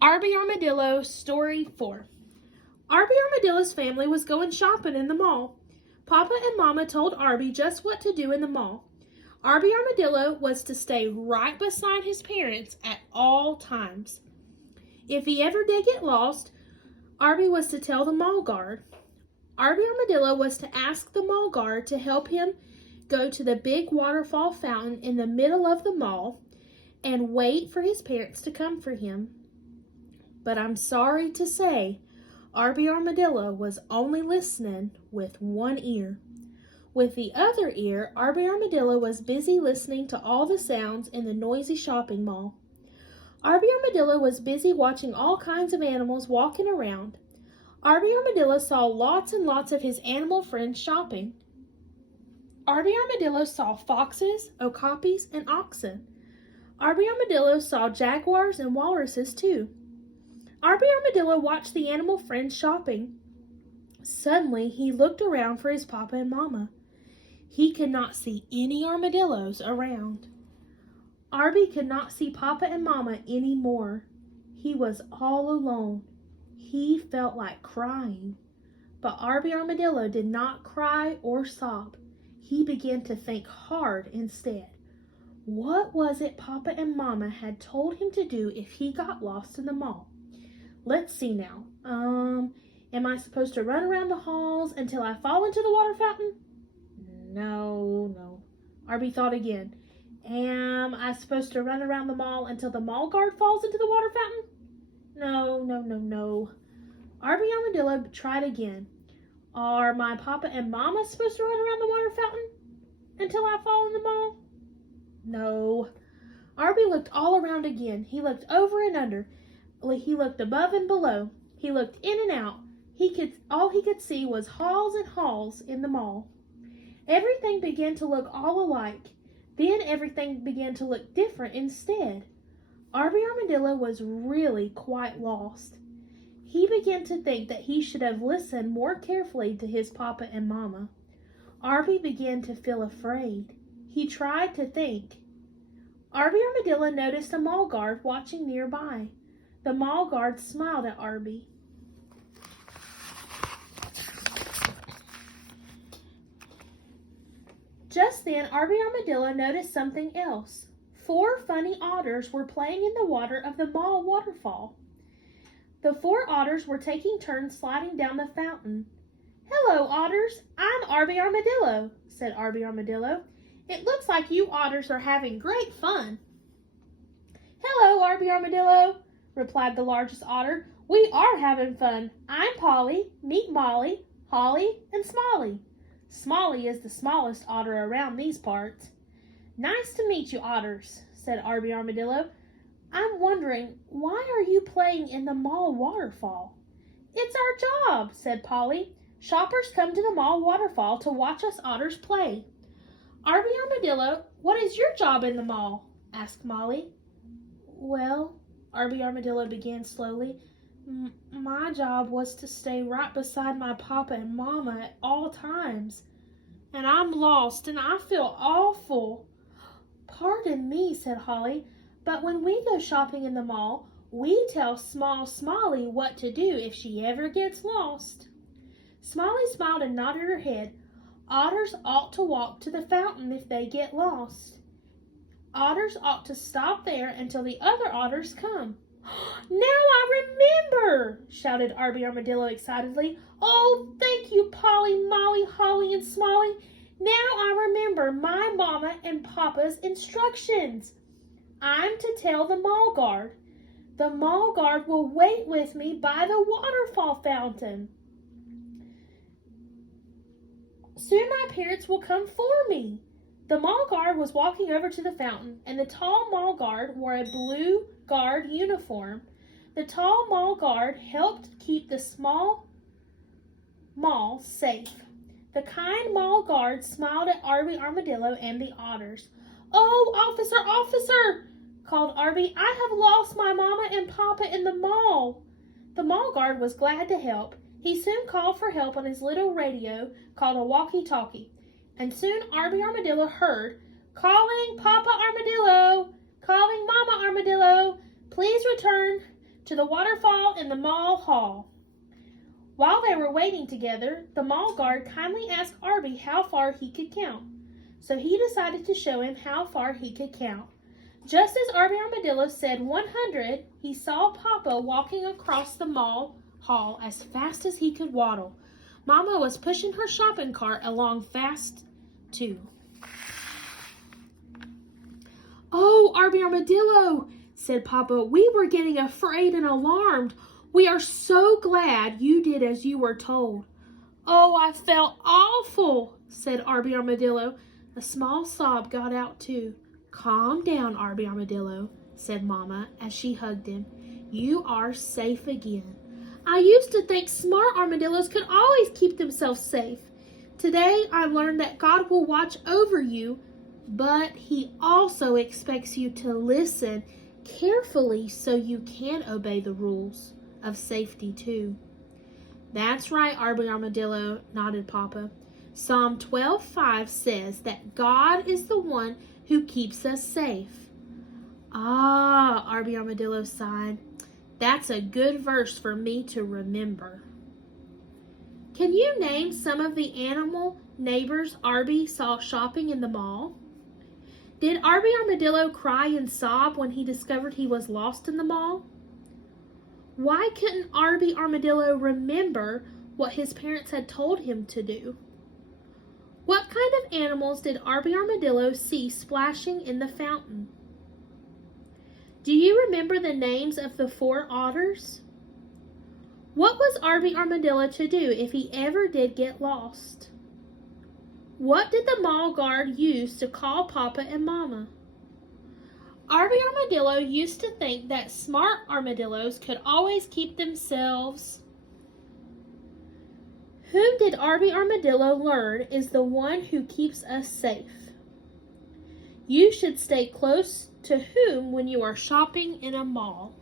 Arby Armadillo, Story 4. Arby Armadillo's family was going shopping in the mall. Papa and Mama told Arby just what to do in the mall. Arby Armadillo was to stay right beside his parents at all times. If he ever did get lost, Arby was to tell the mall guard. Arby Armadillo was to ask the mall guard to help him go to the big waterfall fountain in the middle of the mall and wait for his parents to come for him. But I'm sorry to say, Arby Armadillo was only listening with one ear. With the other ear, Arby Armadillo was busy listening to all the sounds in the noisy shopping mall. Arby Armadillo was busy watching all kinds of animals walking around. Arby Armadillo saw lots and lots of his animal friends shopping. Arby Armadillo saw foxes, okapis, and oxen. Arby Armadillo saw jaguars and walruses too. Arby Armadillo watched the animal friends shopping. Suddenly, he looked around for his papa and mama. He could not see any armadillos around. Arby could not see papa and mama anymore. He was all alone. He felt like crying. But Arby Armadillo did not cry or sob. He began to think hard instead. What was it Papa and Mama had told him to do if he got lost in the mall? Let's see now. Am I supposed to run around the halls until I fall into the water fountain? No. Arby thought again. Am I supposed to run around the mall until the mall guard falls into the water fountain? No. Arby Armadillo tried again. Are my Papa and Mama supposed to run around the water fountain until I fall in the mall? No. Arby looked all around again. He looked over and under. He looked above and below. He looked in and out. All he could see was halls and halls in the mall. Everything began to look all alike. Then everything began to look different instead. Arby Armadillo was really quite lost. He began to think that he should have listened more carefully to his papa and mama. Arby began to feel afraid. He tried to think. Arby Armadillo noticed a mall guard watching nearby. The mall guard smiled at Arby. Just then, Arby Armadillo noticed something else. 4 funny otters were playing in the water of the mall waterfall. The 4 otters were taking turns sliding down the fountain. "Hello, otters. I'm Arby Armadillo," said Arby Armadillo. "It looks like you otters are having great fun." "Hello, Arby Armadillo," replied the largest otter. "We are having fun. I'm Polly. Meet Molly, Holly, and Smolly." Smolly is the smallest otter around these parts. "Nice to meet you, otters," said Arby Armadillo. "I'm wondering, why are you playing in the mall waterfall?" "It's our job," said Polly. "Shoppers come to the mall waterfall to watch us otters play." "Arby Armadillo, what is your job in the mall?" asked Molly. "Well," Arby Armadillo began slowly, "my job was to stay right beside my papa and mama at all times. And I'm lost and I feel awful." "Pardon me," said Holly, "but when we go shopping in the mall, we tell Small Smolly what to do if she ever gets lost." Smolly smiled and nodded her head. "Otters ought to walk to the fountain if they get lost. Otters ought to stop there until the other otters come." "Now I remember!" shouted Arby Armadillo excitedly. "Oh, thank you, Polly, Molly, Holly, and Smolly. Now I remember my mama and papa's instructions. I'm to tell the mall guard. The mall guard will wait with me by the waterfall fountain. Soon my parents will come for me." The mall guard was walking over to the fountain, and the tall mall guard wore a blue guard uniform. The tall mall guard helped keep the small mall safe. The kind mall guard smiled at Arby Armadillo and the otters. "Oh, officer," called Arby, "I have lost my mama and papa in the mall." The mall guard was glad to help. He soon called for help on his little radio called a walkie-talkie. And soon Arby Armadillo heard, "Calling Papa Armadillo, calling Mama Armadillo, please return to the waterfall in the mall hall. While they were waiting together, the mall guard kindly asked Arby how far he could count. So he decided to show him how far he could count. Just as Arby Armadillo said 100, he saw Papa walking across the mall hall as fast as he could waddle. Mama was pushing her shopping cart along fast, too. "Oh, Arby Armadillo," said Papa, "we were getting afraid and alarmed. We are so glad you did as you were told." "Oh, I felt awful," said Arby Armadillo. A small sob got out, too. "Calm down, Arby Armadillo," said Mama as she hugged him. "You are safe again. I used to think smart armadillos could always keep themselves safe. Today I learned that God will watch over you, but He also expects you to listen carefully so you can obey the rules of safety too." "That's right, Arby Armadillo," nodded Papa. Psalm 12:5 says that God is the one who keeps us safe. "Ah," Arby Armadillo sighed. "That's a good verse for me to remember." Can you name some of the animal neighbors Arby saw shopping in the mall? Did Arby Armadillo cry and sob when he discovered he was lost in the mall? Why couldn't Arby Armadillo remember what his parents had told him to do? What kind of animals did Arby Armadillo see splashing in the fountain? Do you remember the names of the 4 otters? What was Arby Armadillo to do if he ever did get lost? What did the mall guard use to call Papa and Mama? Arby Armadillo used to think that smart armadillos could always keep themselves. Whom did Arby Armadillo learn is the one who keeps us safe? You should stay close to whom when you are shopping in a mall?